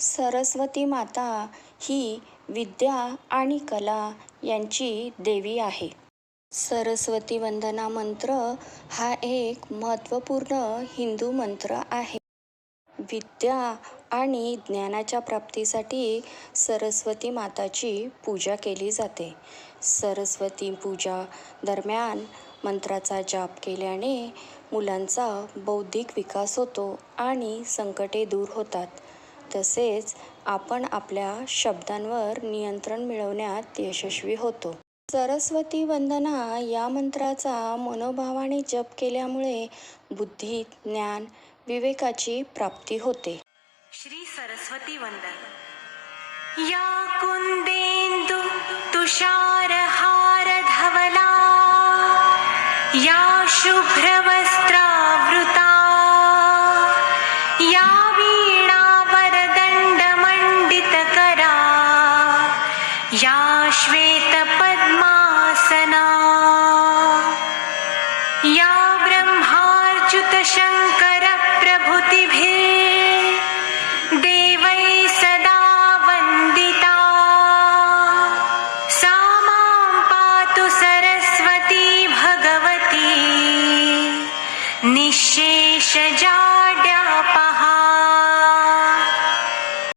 सरस्वती माता ही विद्या आणि कला यांची देवी आहे. सरस्वती वंदना मंत्र हा एक महत्त्वपूर्ण हिंदू मंत्र आहे. विद्या आणि ज्ञानाच्या प्राप्तीसाठी सरस्वती माताची पूजा केली जाते. सरस्वती पूजा दरम्यान मंत्राचा जाप केल्याने मुलांचा बौद्धिक विकास होतो आणि संकटे दूर होतात. तसेच आपण आपल्या शब्दांवर नियंत्रण मिळवण्यात यशस्वी होतो. सरस्वती वंदना या मंत्राचा मनोभावाने जप केल्यामुळे बुद्धी ज्ञान विवेकाची प्राप्ती होते. श्री सरस्वती वंदन. या कुंदेंदु तुषार हार धवला. या शुभ्रवस्त्रावृता या श्वेतपद्मासना या ब्रह्मार्च्युतशङ्करप्रभृतिभिः देवै सदा वन्दिता। सामां पातु सरस्वती भगवती निःशेषजाड्यापहा